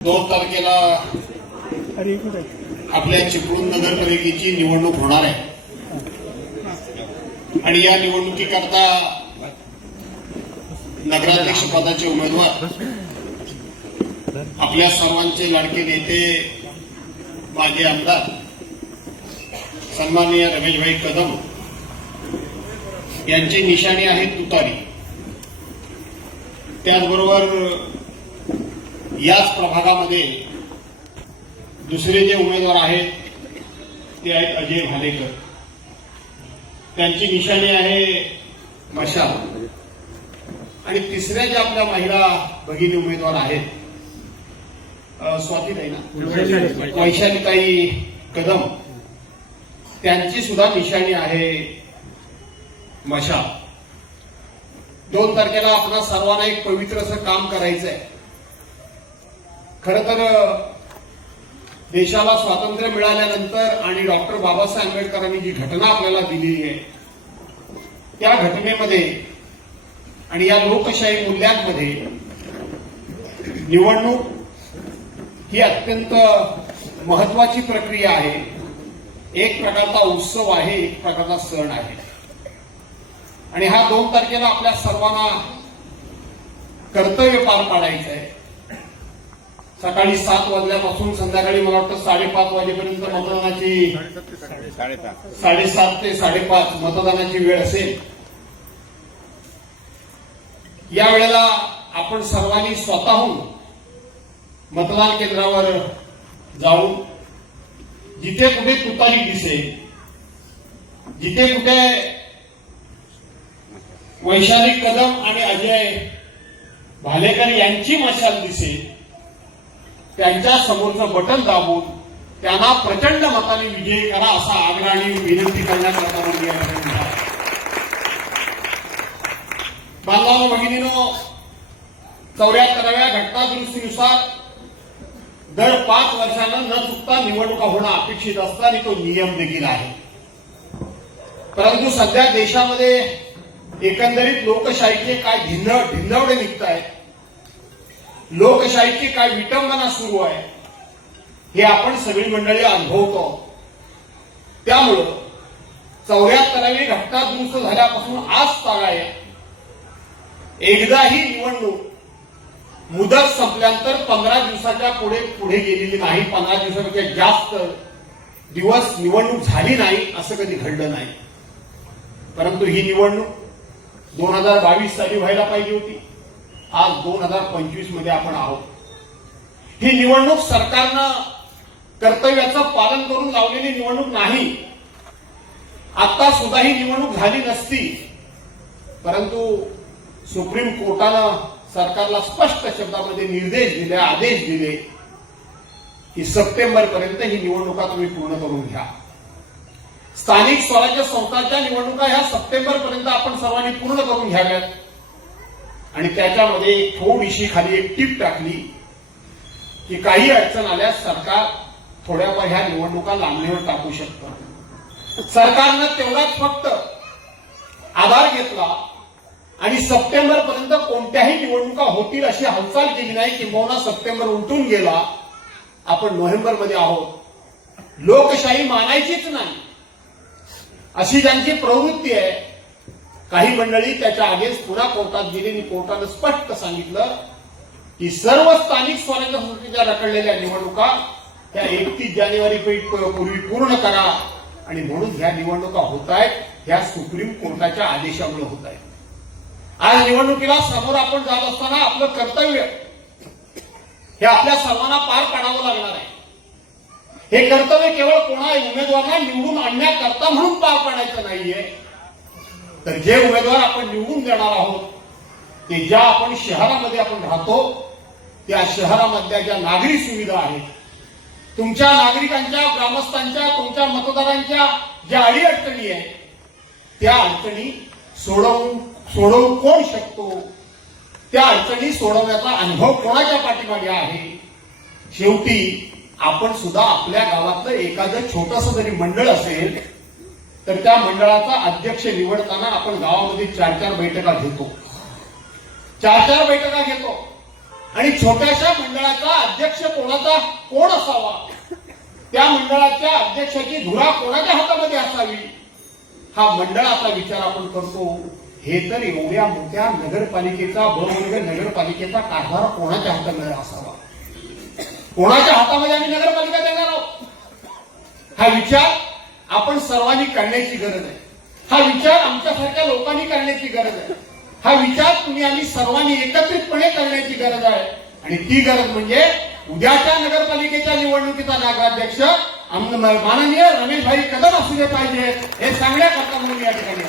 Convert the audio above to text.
दोन तारखेला. आपल्या चिपळूण नगरपालिकेची निवडणूक होणार आहे आणि या निवडणुकीकरता नगराध्यक्ष पदाचे उमेदवार आपल्या सर्वांचे लाडके नेते माजी आमदार सन्माननीय रमेशभाई कदम यांची निशाणी आहे तुतारी त्याचबरोबर याच प्रभागामध्ये दुसरे जे उमेदवार आहेत ते आहेत अजय भालेकर. त्यांची निशाणी आहे मशाल. आणि तिसऱ्या ज्या आपल्या महिला भगिनी उमेदवार आहेत स्वाती ना? वैशालीताई कदम. त्यांची सुद्धा निशाणी आहे मशाल. दोन तारखेला आपल्या सर्वांना एक पवित्र असं काम करायचं आहे खरं तर देशाला स्वातंत्र्य मिळाल्यानंतर आणि डॉक्टर बाबासाहेब आंबेडकरांनी जी घटना आपल्याला दिलेली आहे त्या घटनेमध्ये आणि या लोकशाही मूल्यांमध्ये निवडणूक ही अत्यंत महत्वाची प्रक्रिया आहे. एक प्रकारचा उत्सव आहे एक प्रकारचा सण आहे. आणि हा दोन तारखेला आपल्या सर्वांना कर्तव्य पार पाडायचं आहे. सकाळी सात वाजल्यापासून संध्याकाळी मला वाटतं साडेपाच वाजेपर्यंत मतदानाची साडेसात ते साडेपाच मतदानाची वेळ असेल. या वेळेला आपण सर्वांनी स्वतःहून मतदान केंद्रावर जाऊन जिथे कुठे तुतारी दिसेल जिथे कुठे वैशाली कदम आणि अजय भालेकर यांची मशाल दिसेल त्यांच्या समोरचं बटन दाबून त्यांना प्रचंड मताने विजयी करा असा आग्रह आणि विनंती करण्याकरता मी या बांधवांनो भगिनीनो चौऱ्याहत्तराव्या घटना दुरुस्तीनुसार दर पाच वर्षांना न चुकता निवडणुका होणं अपेक्षित असताना तो नियम देखील आहे. परंतु सध्या देशामध्ये एकंदरीत लोकशाहीचे काय ढिंड ढिंडवडे निघत आहेत लोकशाहीची काय विटंबना सुरू आहे हे आपण सगळी मंडळी अनुभवतो. त्यामुळं चौऱ्याहत्तरावी घटना दुरुस्त झाल्यापासून आज तागाय एकदाही निवडणूक मुदत संपल्यानंतर पंधरा दिवसाच्या पुढे पुढे गेलेली नाही पंधरा दिवसापेक्षा जास्त दिवस निवडणूक झाली नाही असं कधी घडलं नाही. परंतु ही निवडणूक दोन हजार बावीस साली व्हायला पाहिजे होती. आज दोन हजार पंचवीसमध्ये आपण आहोत. ही निवडणूक सरकारनं कर्तव्याचं पालन करून लावलेली निवडणूक नाही. आता सुद्धा ही निवडणूक झाली नसती. परंतु सुप्रीम कोर्टानं सरकारला स्पष्ट शब्दामध्ये निर्देश दिले आदेश दिले की सप्टेंबर पर्यंत ही निवडणुका तुम्ही पूर्ण करून घ्या. स्थानिक स्वराज्य संस्थांच्या निवडणुका ह्या सप्टेंबर पर्यंत आपण सर्वांनी पूर्ण करून घ्याव्यात. आणि त्याच्यामध्ये थोडीशी खाली एक टीप टाकली की काही अडचण आल्यास सरकार थोड्याफार ह्या निवडणुका लांबणीवर टाकू शकतं. सरकारनं तेवढाच फक्त आधार घेतला आणि सप्टेंबर पर्यंत कोणत्याही निवडणुका होतील अशी हालचाल केली नाही किंबहुना सप्टेंबर उलटून गेला. आपण नोव्हेंबरमध्ये आहोत. लोकशाही मानायचीच नाही. अशी ज्यांची प्रवृत्ती आहे काही मंडळी त्याच्या आधीच पुन्हा कोर्टात गेली आणि कोर्टानं स्पष्ट सांगितलं की सर्व स्थानिक स्वराज्य संस्थेच्या रखडलेल्या निवडणुका त्या एकतीस जानेवारी पूर्वी पूर्ण करा. आणि म्हणून ह्या निवडणुका होत आहेत ह्या सुप्रीम कोर्टाच्या आदेशामुळे होत आहेत आज निवडणुकीला समोर आपण जात असताना आपलं कर्तव्य हे आपल्या सर्वांना पार पाडावं लागणार आहे. हे कर्तव्य केवळ कोणा उमेदवारांना निवडून आणण्याकरता म्हणून पार पाडायचं नाहीये. तर जे उमेदवार आपण निवडून देणार आहोत ते ज्या आपण शहरामध्ये आपण राहतो त्या शहरामधल्या ज्या नागरी सुविधा आहेत तुमच्या नागरिकांच्या ग्रामस्थांच्या तुमच्या मतदारांच्या ज्या अडीअडचणी आहेत त्या अडचणी सोडवून सोडवून कोण शकतो? त्या अडचणी सोडवण्याचा अनुभव कोणाच्या पाठीमागे आहे? शेवटी आपण सुद्धा आपल्या गावातलं एखादं छोटस जरी मंडळ असेल तर त्या मंडळाचा अध्यक्ष निवडताना आपण गावामध्ये चार चार बैठका घेतो. चार चार बैठका घेतो. आणि छोट्याशा मंडळाचा अध्यक्ष कोणाचा? कोण असावा? त्या मंडळाच्या अध्यक्षाची धुरा कोणाच्या हातामध्ये असावी? हा मंडळाचा विचार आपण करतो. हे तर एवढ्या मोठ्या नगरपालिकेचा बहवर्ग नगरपालिकेचा कारभार कोणाच्या हातामध्ये असावा? कोणाच्या हातामध्ये आम्ही नगरपालिका देणार आहोत? हा विचार आपण सर्वांनी करण्याची गरज आहे. हा विचार आमच्यासारख्या लोकांनी करण्याची गरज आहे. हा विचार तुम्ही आम्ही सर्वांनी एकत्रितपणे करण्याची गरज आहे. आणि ती गरज म्हणजे उद्याच्या नगरपालिकेच्या निवडणुकीचा नगराध्यक्ष माननीय रमेशभाई कदम दे पाहिजे हे सांगण्याकरता म्हणून या ठिकाणी